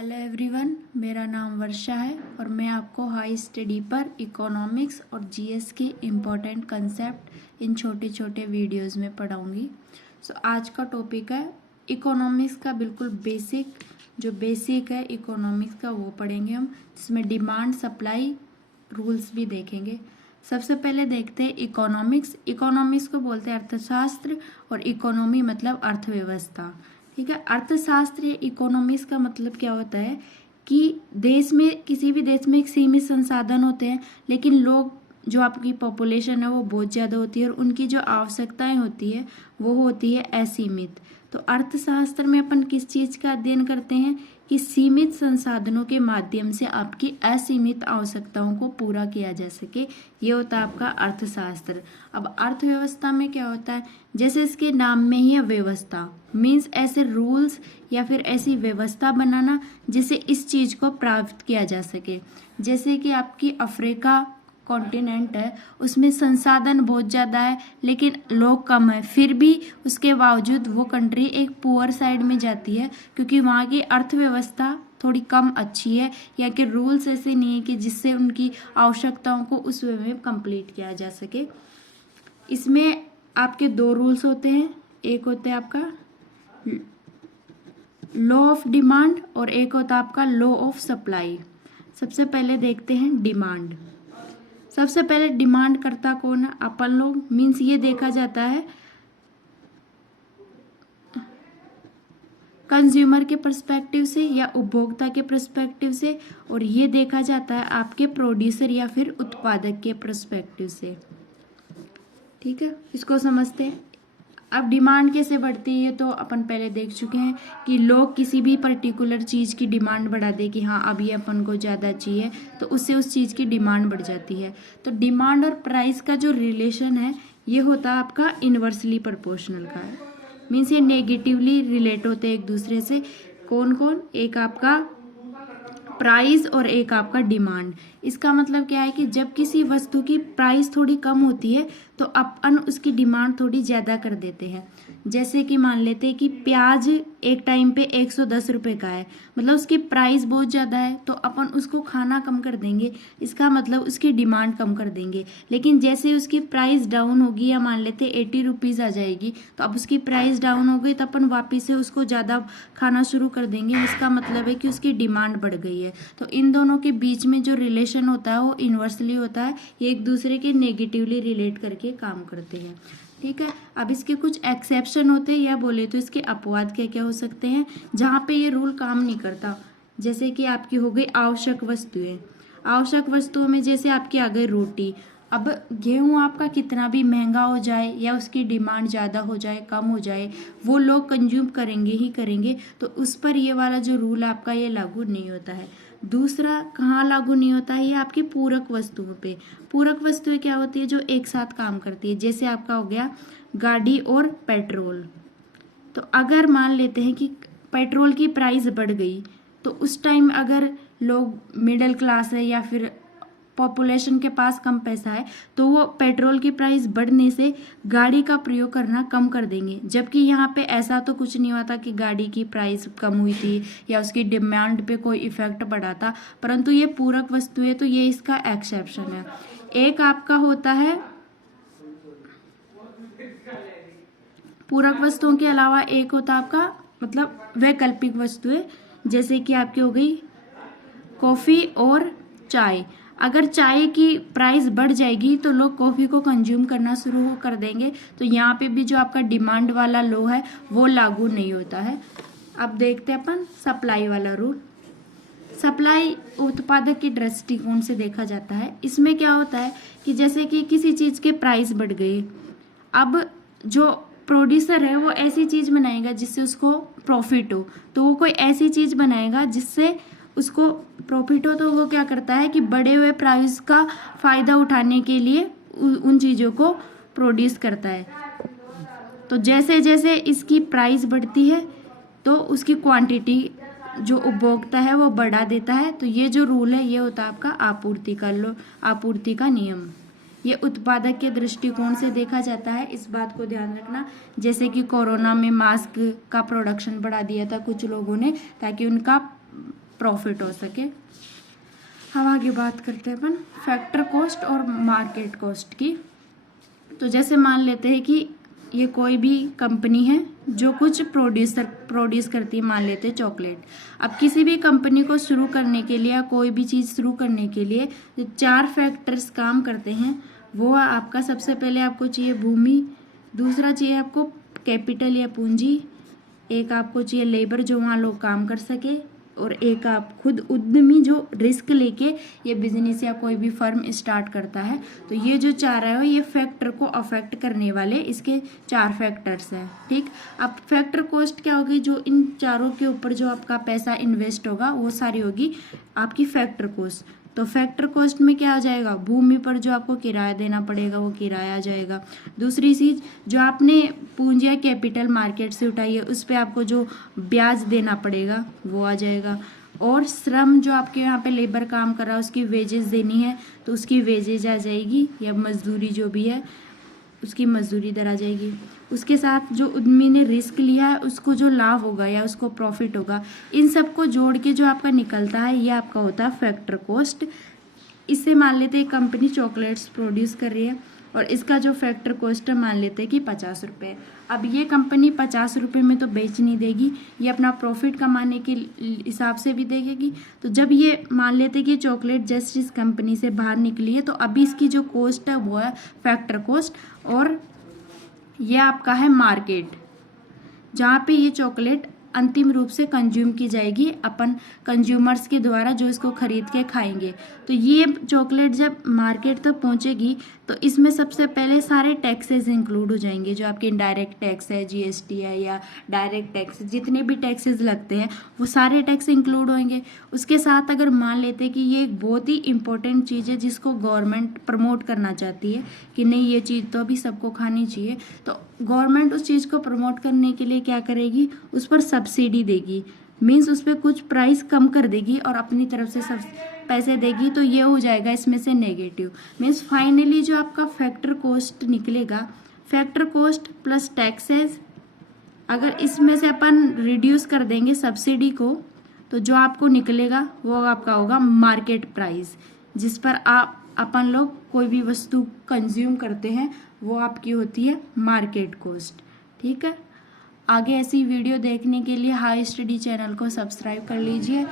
Hello everyone, मेरा नाम वर्षा है और मैं आपको हाई स्टडी पर इकोनॉमिक्स और जीएस के इम्पोर्टेंट कंसेप्ट इन छोटे छोटे वीडियोस में पढ़ाऊंगी। आज का टॉपिक है इकोनॉमिक्स का बिल्कुल बेसिक है इकोनॉमिक्स का, वो पढ़ेंगे हम, जिसमें डिमांड सप्लाई रूल्स भी देखेंगे। सबसे पहले देखते हैं इकोनॉमिक्स को बोलते हैं अर्थशास्त्र, और इकोनॉमी मतलब अर्थव्यवस्था। ठीक है, अर्थशास्त्र या इकोनॉमिक्स का मतलब क्या होता है कि किसी भी देश में एक सीमित संसाधन होते हैं, लेकिन लोग जो आपकी पॉपुलेशन है वो बहुत ज़्यादा होती है और उनकी जो आवश्यकताएं होती है वो होती है असीमित। तो अर्थशास्त्र में अपन किस चीज़ का अध्ययन करते हैं कि सीमित संसाधनों के माध्यम से आपकी असीमित आवश्यकताओं को पूरा किया जा सके, ये होता है आपका अर्थशास्त्र। अब अर्थव्यवस्था में क्या होता है, जैसे इसके नाम में ही है व्यवस्था, मीन्स ऐसे रूल्स या फिर ऐसी व्यवस्था बनाना जिससे इस चीज़ को प्राप्त किया जा सके। जैसे कि आपकी अफ्रीका कॉन्टिनेंट है, उसमें संसाधन बहुत ज़्यादा है लेकिन लोग कम है, फिर भी उसके बावजूद वो कंट्री एक पुअर साइड में जाती है क्योंकि वहाँ की अर्थव्यवस्था थोड़ी कम अच्छी है, या कि रूल्स ऐसे नहीं है कि जिससे उनकी आवश्यकताओं को उस वे में कंप्लीट किया जा सके। इसमें आपके दो रूल्स होते हैं, एक होता है आपका लॉ ऑफ डिमांड और एक होता है आपका लॉ ऑफ सप्लाई। सबसे पहले देखते हैं डिमांड। सबसे पहले डिमांड करता कौन है, अपन लोग, मीन्स ये देखा जाता है कंज्यूमर के पर्सपेक्टिव से या उपभोक्ता के पर्सपेक्टिव से, और ये देखा जाता है आपके प्रोड्यूसर या फिर उत्पादक के पर्सपेक्टिव से। ठीक है, इसको समझते हैं। अब डिमांड कैसे बढ़ती है तो अपन पहले देख चुके हैं कि लोग किसी भी पर्टिकुलर चीज़ की डिमांड बढ़ा दे कि हाँ अब ये अपन को ज़्यादा चाहिए, तो उससे उस चीज़ की डिमांड बढ़ जाती है। तो डिमांड और प्राइस का जो रिलेशन है ये होता है आपका इन्वर्सली प्रोपोर्शनल का है, मीन्स ये नेगेटिवली रिलेट होते हैं एक दूसरे से। कौन कौन, एक आपका प्राइस और एक आपका डिमांड। इसका मतलब क्या है कि जब किसी वस्तु की प्राइस थोड़ी कम होती है तो अपन उसकी डिमांड थोड़ी ज़्यादा कर देते हैं। जैसे कि मान लेते हैं कि प्याज एक टाइम पे 110 रुपये का है, मतलब उसकी प्राइस बहुत ज़्यादा है, तो अपन उसको खाना कम कर देंगे, इसका मतलब उसकी डिमांड कम कर देंगे। लेकिन जैसे उसकी प्राइस डाउन होगी, या मान लेते 80 रुपीज़ आ जाएगी, तो अब उसकी प्राइस डाउन हो गई तो अपन वापस से उसको ज़्यादा खाना शुरू कर देंगे, इसका मतलब है कि उसकी डिमांड बढ़ गई है। तो इन दोनों के बीच में जो रिलेशन होता है वो इन्वर्सली होता है, ये एक दूसरे के नेगेटिवली रिलेट करके काम करते हैं। ठीक है, अब इसके कुछ एक्सेप्शन होते हैं, या बोले तो इसके अपवाद क्या क्या हो सकते हैं जहाँ पे ये रूल काम नहीं करता। जैसे कि आपकी हो गई आवश्यक वस्तुएं। आवश्यक वस्तुओं में जैसे आपकी आ गई रोटी। अब गेहूं आपका कितना भी महंगा हो जाए या उसकी डिमांड ज़्यादा हो जाए, कम हो जाए, वो लोग कंज्यूम करेंगे ही करेंगे, तो उस पर ये वाला जो रूल आपका ये लागू नहीं होता है। दूसरा कहाँ लागू नहीं होता है, ये आपकी पूरक वस्तुओं पे। पूरक वस्तुएं क्या होती है, जो एक साथ काम करती है। जैसे आपका हो गया गाड़ी और पेट्रोल। तो अगर मान लेते हैं कि पेट्रोल की प्राइस बढ़ गई, तो उस टाइम अगर लोग मिडिल क्लास है या फिर पॉपुलेशन के पास कम पैसा है, तो वो पेट्रोल की प्राइस बढ़ने से गाड़ी का प्रयोग करना कम कर देंगे। जबकि यहाँ पे ऐसा तो कुछ नहीं होता कि गाड़ी की प्राइस कम हुई थी या उसकी डिमांड पे कोई इफेक्ट पड़ा था, परंतु ये पूरक वस्तु है तो ये इसका एक्सेप्शन है। एक आपका होता है पूरक वस्तुओं के अलावा एक होता है आपका मतलब वैकल्पिक वस्तुएं। जैसे कि आपकी हो गई कॉफ़ी और चाय। अगर चाय की प्राइस बढ़ जाएगी तो लोग कॉफ़ी को कंज्यूम करना शुरू कर देंगे, तो यहाँ पे भी जो आपका डिमांड वाला लॉ है वो लागू नहीं होता है। अब देखते हैं अपन सप्लाई वाला रूल। सप्लाई उत्पादक के दृष्टिकोण से देखा जाता है। इसमें क्या होता है कि जैसे कि किसी चीज़ के प्राइस बढ़ गई, अब जो प्रोड्यूसर है वो ऐसी चीज़ बनाएगा जिससे उसको प्रॉफिट हो, तो वो कोई ऐसी चीज़ बनाएगा जिससे उसको प्रॉफिट हो, तो वो क्या करता है कि बढ़े हुए प्राइस का फ़ायदा उठाने के लिए उन चीज़ों को प्रोड्यूस करता है। तो जैसे जैसे इसकी प्राइस बढ़ती है तो उसकी क्वांटिटी जो उपभोक्ता है वो बढ़ा देता है। तो ये जो रूल है ये होता है आपका आपूर्ति का नियम। ये उत्पादक के दृष्टिकोण से देखा जाता है, इस बात को ध्यान रखना। जैसे कि कोरोना में मास्क का प्रोडक्शन बढ़ा दिया था कुछ लोगों ने, ताकि उनका प्रॉफिट हो सके। अब आगे बात करते हैं अपन फैक्टर कॉस्ट और मार्केट कॉस्ट की। तो जैसे मान लेते हैं कि ये कोई भी कंपनी है जो कुछ प्रोड्यूस करती है, मान लेते हैं चॉकलेट। अब किसी भी कंपनी को शुरू करने के लिए या कोई भी चीज़ शुरू करने के लिए जो 4 फैक्टर्स काम करते हैं वो आपका सबसे पहले आपको चाहिए भूमि, दूसरा चाहिए आपको कैपिटल या पूंजी, एक आपको चाहिए लेबर जो वहाँ लोग काम कर सके, और एक आप खुद उद्यमी जो रिस्क लेके ये बिजनेस या कोई भी फर्म स्टार्ट करता है। तो ये जो 4 है ये फैक्टर को अफेक्ट करने वाले इसके 4 फैक्टर्स हैं। ठीक, अब फैक्टर कॉस्ट क्या होगी, जो इन चारों के ऊपर जो आपका पैसा इन्वेस्ट होगा वो सारी होगी आपकी फैक्टर कॉस्ट। तो फैक्टर कॉस्ट में क्या आ जाएगा, भूमि पर जो आपको किराया देना पड़ेगा वो किराया आ जाएगा। दूसरी चीज जो आपने पूंजी या कैपिटल मार्केट से उठाई है उस पर आपको जो ब्याज देना पड़ेगा वो आ जाएगा। और श्रम जो आपके यहाँ पे लेबर काम कर रहा है उसकी वेजेस देनी है तो उसकी वेजेज आ जाएगी, या मजदूरी जो भी है उसकी मजदूरी दर आ जाएगी। उसके साथ जो उद्यमी ने रिस्क लिया है उसको जो लाभ होगा या उसको प्रॉफिट होगा, इन सबको जोड़ के जो आपका निकलता है ये आपका होता है फैक्टर कॉस्ट। इससे मान लेते हैं कंपनी चॉकलेट्स प्रोड्यूस कर रही है और इसका जो फैक्टर कॉस्ट है मान लेते हैं कि 50 रुपये। अब ये कंपनी 50 रुपये में तो बेच नहीं देगी, ये अपना प्रॉफिट कमाने के हिसाब से भी देखेगी। तो जब ये मान लेते हैं कि चॉकलेट जस्ट इस कंपनी से बाहर निकली है तो अभी इसकी जो कॉस्ट है वो है फैक्टर कॉस्ट, और ये आपका है मार्केट जहाँ पे ये चॉकलेट अंतिम रूप से कंज्यूम की जाएगी अपन कंज्यूमर्स के द्वारा जो इसको खरीद के खाएंगे। तो ये चॉकलेट जब मार्केट तक पहुंचेगी तो इसमें सबसे पहले सारे टैक्सेस इंक्लूड हो जाएंगे, जो आपके इनडायरेक्ट टैक्स है, जीएसटी है या डायरेक्ट टैक्स, जितने भी टैक्सेस लगते हैं वो सारे टैक्स इंक्लूड होंगे। उसके साथ अगर मान लेते हैं कि ये एक बहुत ही इंपॉर्टेंट चीज़ है जिसको गवर्नमेंट प्रमोट करना चाहती है कि नहीं ये चीज़ तो अभी सबको खानी चाहिए, तो गवर्नमेंट उस चीज़ को प्रमोट करने के लिए क्या करेगी, उस पर सब्सिडी देगी, मीन्स उस पर कुछ प्राइस कम कर देगी और अपनी तरफ से सब पैसे देगी। तो ये हो जाएगा इसमें से नेगेटिव। मीन्स फाइनली जो आपका फैक्टर कॉस्ट निकलेगा, फैक्टर कॉस्ट प्लस टैक्सेस, अगर इसमें से अपन रिड्यूस कर देंगे सब्सिडी को तो जो आपको निकलेगा वो आपका होगा मार्केट प्राइस, जिस पर अपन लोग कोई भी वस्तु कंज्यूम करते हैं वो आपकी होती है मार्केट कॉस्ट। ठीक है, आगे ऐसी वीडियो देखने के लिए हाई स्टडी चैनल को सब्सक्राइब कर लीजिए।